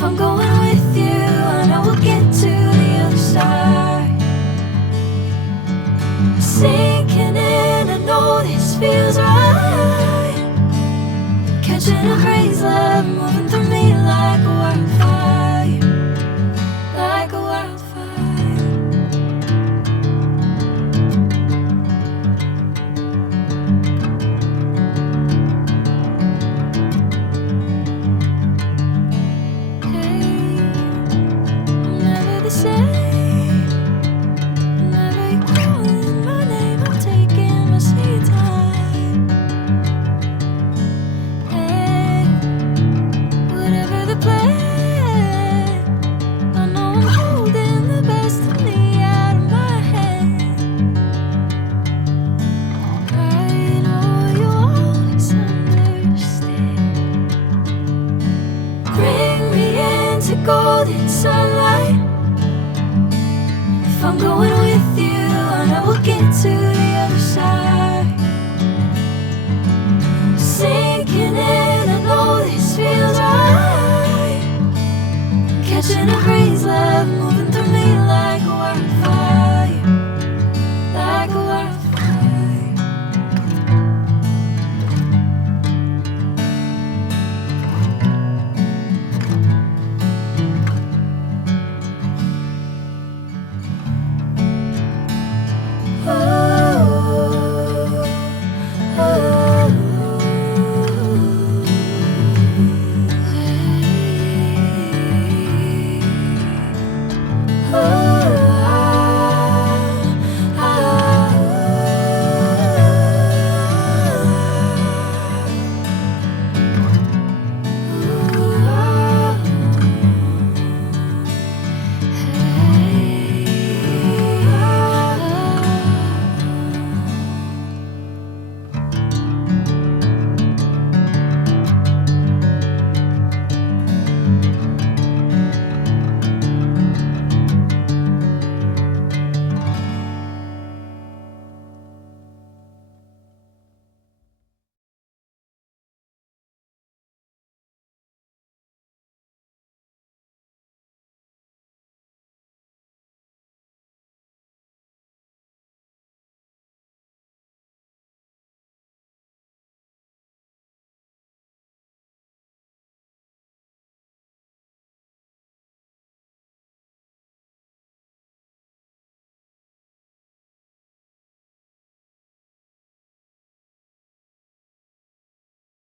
If I'm going with you, I know we'll get to the other side. Sinking in, I know this feels right. Catching a crazy love, moving through me like a wildfire, like a wildfire. Hey, I'm never the same. Whenever you're calling my name, I'm taking my sweet time. Hey, whatever the plan, I know I'm holding the best of me out of my hand. I know you'll always understand. Bring me into golden sunlight. If I'm going with you, I know we'll get to the other side. Sinking in, I know this feels right.